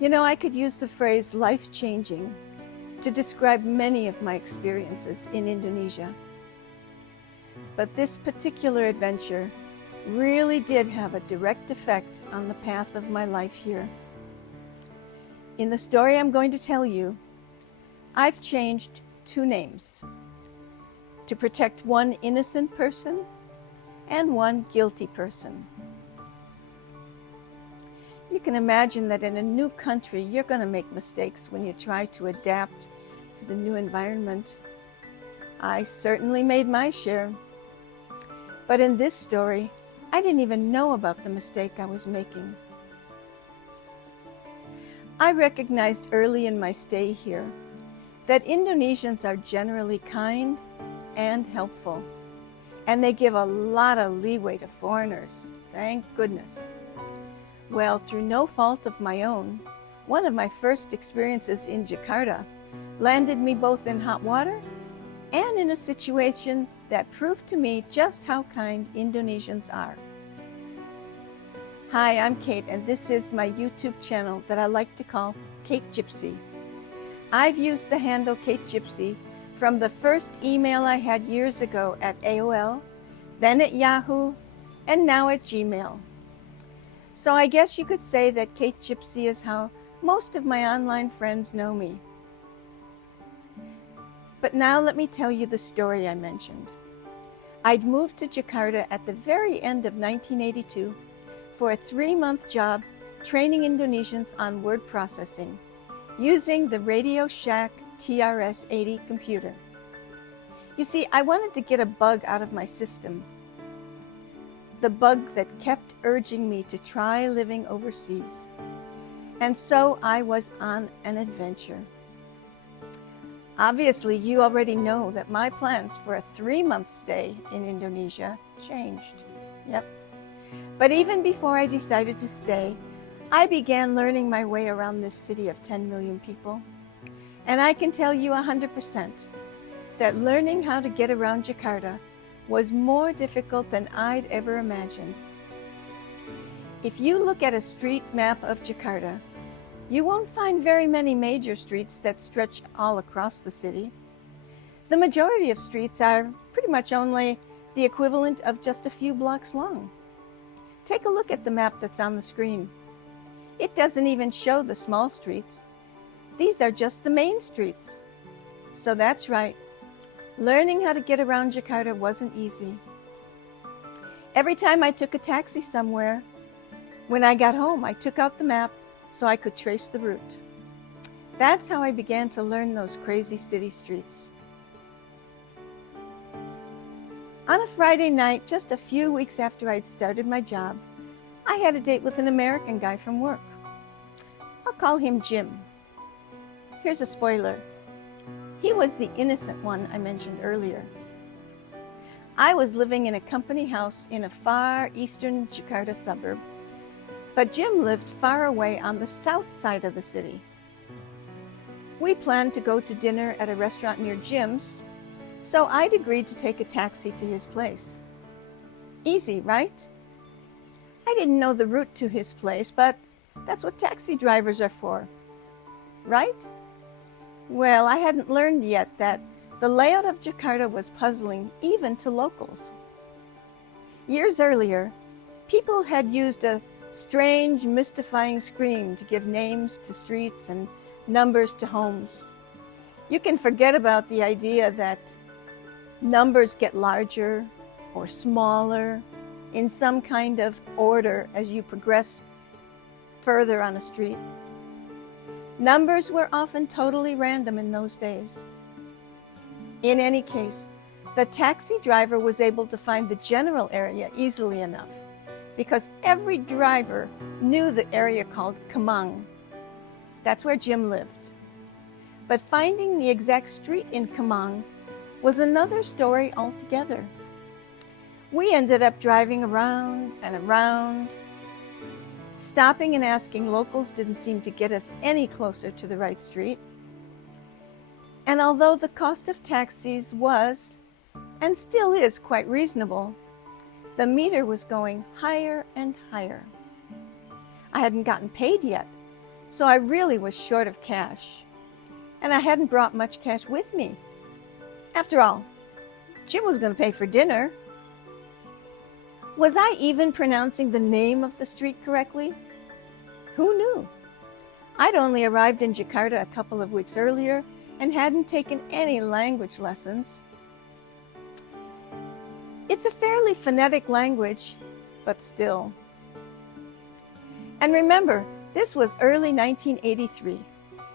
You know, I could use the phrase life-changing to describe many of my experiences in Indonesia. But this particular adventure really did have a direct effect on the path of my life here. In the story I'm going to tell you, I've changed 2 names to protect one innocent person and one guilty person. You can imagine that in a new country, you're going to make mistakes when you try to adapt to the new environment. I certainly made my share. But in this story, I didn't even know about the mistake I was making. I recognized early in my stay here that Indonesians are generally kind and helpful, and they give a lot of leeway to foreigners, thank goodness. Well, through no fault of my own, one of my first experiences in Jakarta landed me both in hot water and in a situation that proved to me just how kind Indonesians are. Hi, I'm Kate, and this is my YouTube channel that I like to call Kate Gypsy. I've used the handle Kate Gypsy from the first email I had years ago at AOL, then at Yahoo, and now at Gmail. So I guess you could say that Kate Gypsy is how most of my online friends know me. But now let me tell you the story I mentioned. I'd moved to Jakarta at the very end of 1982 for a 3-month job training Indonesians on word processing using the Radio Shack TRS-80 computer. You see, I wanted to get a bug out of my system. The bug that kept urging me to try living overseas. And so I was on an adventure. Obviously, you already know that my plans for a 3-month stay in Indonesia changed. Yep. But even before I decided to stay, I began learning my way around this city of 10 million people. And I can tell you 100% that learning how to get around Jakarta was more difficult than I'd ever imagined. If you look at a street map of Jakarta, you won't find very many major streets that stretch all across the city. The majority of streets are pretty much only the equivalent of just a few blocks long. Take a look at the map that's on the screen. It doesn't even show the small streets. These are just the main streets. So that's right. Learning how to get around Jakarta wasn't easy. Every time I took a taxi somewhere, when I got home, I took out the map so I could trace the route. That's how I began to learn those crazy city streets. On a Friday night, just a few weeks after I'd started my job, I had a date with an American guy from work. I'll call him Jim. Here's a spoiler. He was the innocent one I mentioned earlier. I was living in a company house in a far eastern Jakarta suburb, but Jim lived far away on the south side of the city. We planned to go to dinner at a restaurant near Jim's, so I'd agreed to take a taxi to his place. Easy, right? I didn't know the route to his place, but that's what taxi drivers are for, right? Well, I hadn't learned yet that the layout of Jakarta was puzzling even to locals. Years earlier, people had used a strange, mystifying scream to give names to streets and numbers to homes. You can forget about the idea that numbers get larger or smaller in some kind of order as you progress further on a street. Numbers were often totally random in those days. In any case, the taxi driver was able to find the general area easily enough because every driver knew the area called Kemang. That's where Jim lived. But finding the exact street in Kemang was another story altogether. We ended up driving around and around. Stopping and asking locals didn't seem to get us any closer to the right street. And although the cost of taxis was, and still is, quite reasonable, the meter was going higher and higher. I hadn't gotten paid yet, so I really was short of cash, and I hadn't brought much cash with me. After all, Jim was going to pay for dinner. Was I even pronouncing the name of the street correctly? Who knew? I'd only arrived in Jakarta a couple of weeks earlier and hadn't taken any language lessons. It's a fairly phonetic language, but still. And remember, this was early 1983.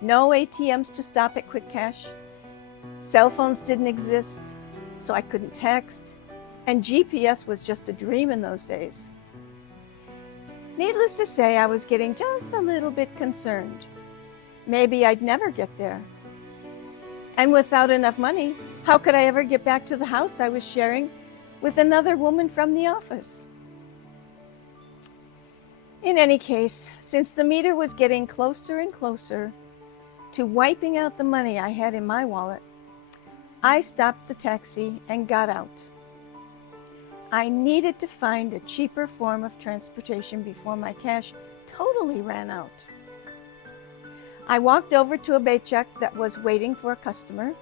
No ATMs to stop at Quick Cash. Cell phones didn't exist, so I couldn't text, and GPS was just a dream in those days. Needless to say, I was getting just a little bit concerned. Maybe I'd never get there. And without enough money, how could I ever get back to the house I was sharing with another woman from the office? In any case, since the meter was getting closer and closer to wiping out the money I had in my wallet, I stopped the taxi and got out. I needed to find a cheaper form of transportation before my cash totally ran out. I walked over to a becak that was waiting for a customer.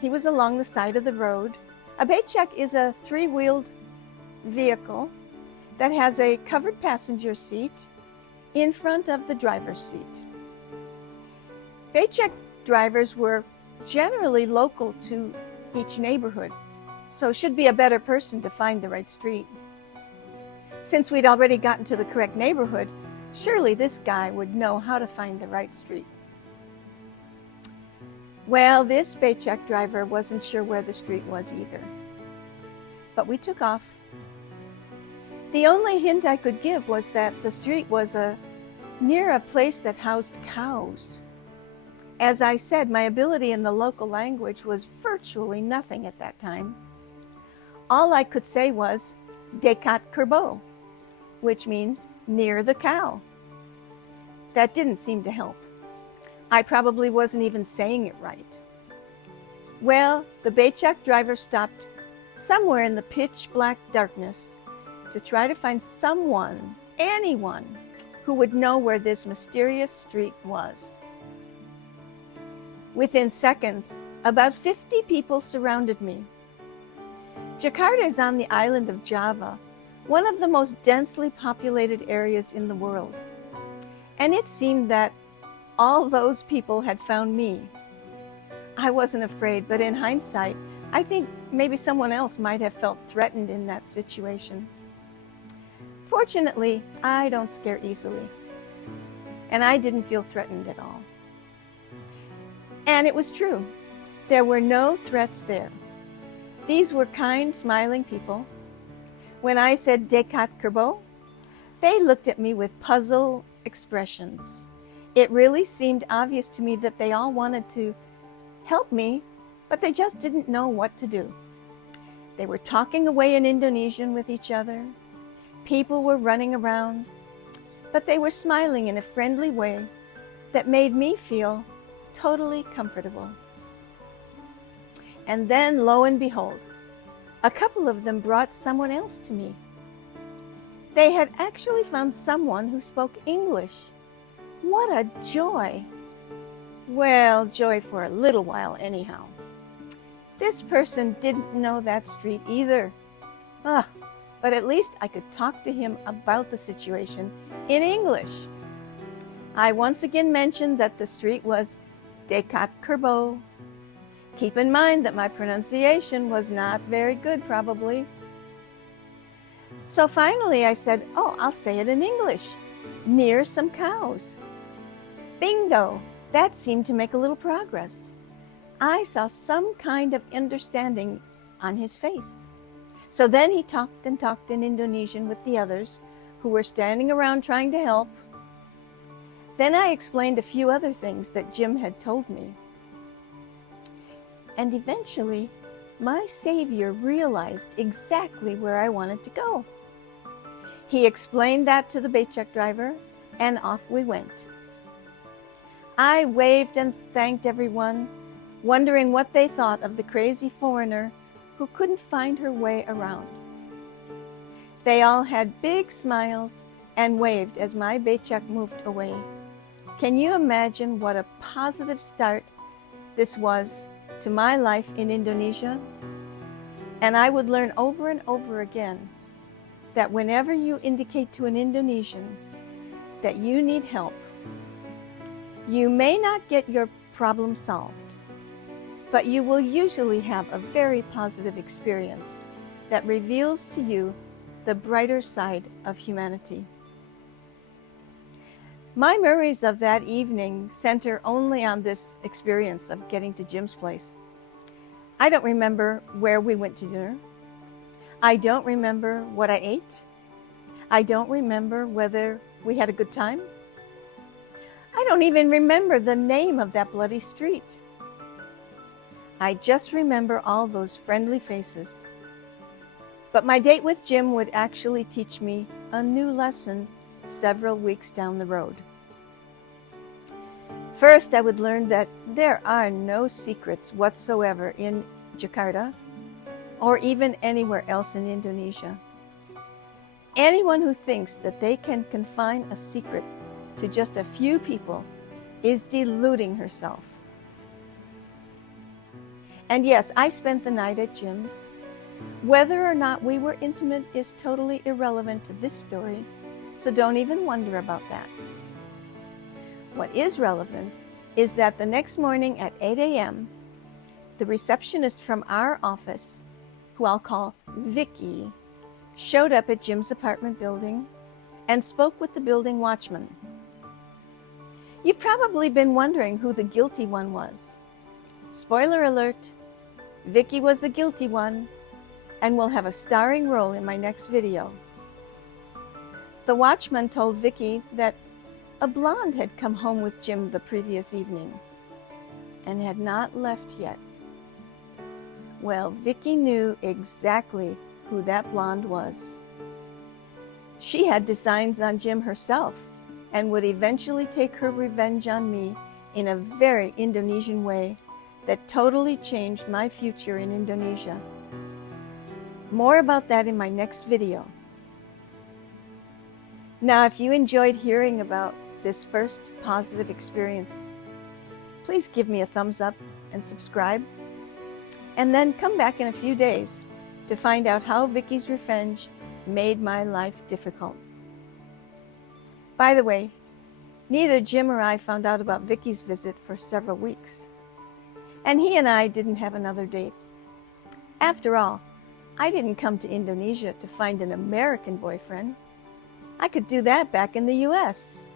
He was along the side of the road. A becak is a three-wheeled vehicle that has a covered passenger seat in front of the driver's seat. Becak drivers were generally local to each neighborhood, so should be a better person to find the right street. Since we'd already gotten to the correct neighborhood, surely this guy would know how to find the right street. Well, this becak driver wasn't sure where the street was either. But we took off. The only hint I could give was that the street was near a place that housed cows. As I said, my ability in the local language was virtually nothing at that time. All I could say was dekat kerbau, which means near the cow. That didn't seem to help. I probably wasn't even saying it right. Well, the becak driver stopped somewhere in the pitch black darkness to try to find someone, anyone, who would know where this mysterious street was. Within seconds, about 50 people surrounded me. Jakarta is on the island of Java, one of the most densely populated areas in the world. And it seemed that all those people had found me. I wasn't afraid, but in hindsight, I think maybe someone else might have felt threatened in that situation. Fortunately, I don't scare easily, and I didn't feel threatened at all. And it was true. There were no threats there. These were kind, smiling people. When I said dekat kerbau, they looked at me with puzzled expressions. It really seemed obvious to me that they all wanted to help me, but they just didn't know what to do. They were talking away in Indonesian with each other. People were running around, but they were smiling in a friendly way that made me feel totally comfortable. And then, lo and behold, a couple of them brought someone else to me. They had actually found someone who spoke English. What a joy! Well, joy for a little while anyhow. This person didn't know that street either. But at least I could talk to him about the situation in English. I once again mentioned that the street was dekat kerbau. Keep in mind that my pronunciation was not very good, probably. So finally I said, I'll say it in English. Near some cows. Bingo! That seemed to make a little progress. I saw some kind of understanding on his face. So then he talked and talked in Indonesian with the others who were standing around trying to help. Then I explained a few other things that Jim had told me. And eventually, my savior realized exactly where I wanted to go. He explained that to the becak driver, and off we went. I waved and thanked everyone, wondering what they thought of the crazy foreigner who couldn't find her way around. They all had big smiles and waved as my becak moved away. Can you imagine what a positive start this was to my life in Indonesia? And I would learn over and over again that whenever you indicate to an Indonesian that you need help, you may not get your problem solved, but you will usually have a very positive experience that reveals to you the brighter side of humanity. My memories of that evening center only on this experience of getting to Jim's place. I don't remember where we went to dinner. I don't remember what I ate. I don't remember whether we had a good time. I don't even remember the name of that bloody street. I just remember all those friendly faces. But my date with Jim would actually teach me a new lesson several weeks down the road. First, I would learn that there are no secrets whatsoever in Jakarta or even anywhere else in Indonesia. Anyone who thinks that they can confine a secret to just a few people is deluding herself. And yes, I spent the night at Jim's. Whether or not we were intimate is totally irrelevant to this story, so don't even wonder about that. What is relevant is that the next morning at 8 a.m., the receptionist from our office, who I'll call Vicky, showed up at Jim's apartment building and spoke with the building watchman. You've probably been wondering who the guilty one was. Spoiler alert, Vicky was the guilty one and will have a starring role in my next video. The watchman told Vicky that a blonde had come home with Jim the previous evening and had not left yet. Well, Vicky knew exactly who that blonde was. She had designs on Jim herself and would eventually take her revenge on me in a very Indonesian way that totally changed my future in Indonesia. More about that in my next video. Now, if you enjoyed hearing about this first positive experience, please give me a thumbs up and subscribe, and then come back in a few days to find out how Vicky's revenge made my life difficult. By the way, neither Jim or I found out about Vicky's visit for several weeks, and he and I didn't have another date. After all, I didn't come to Indonesia to find an American boyfriend. I could do that back in the US.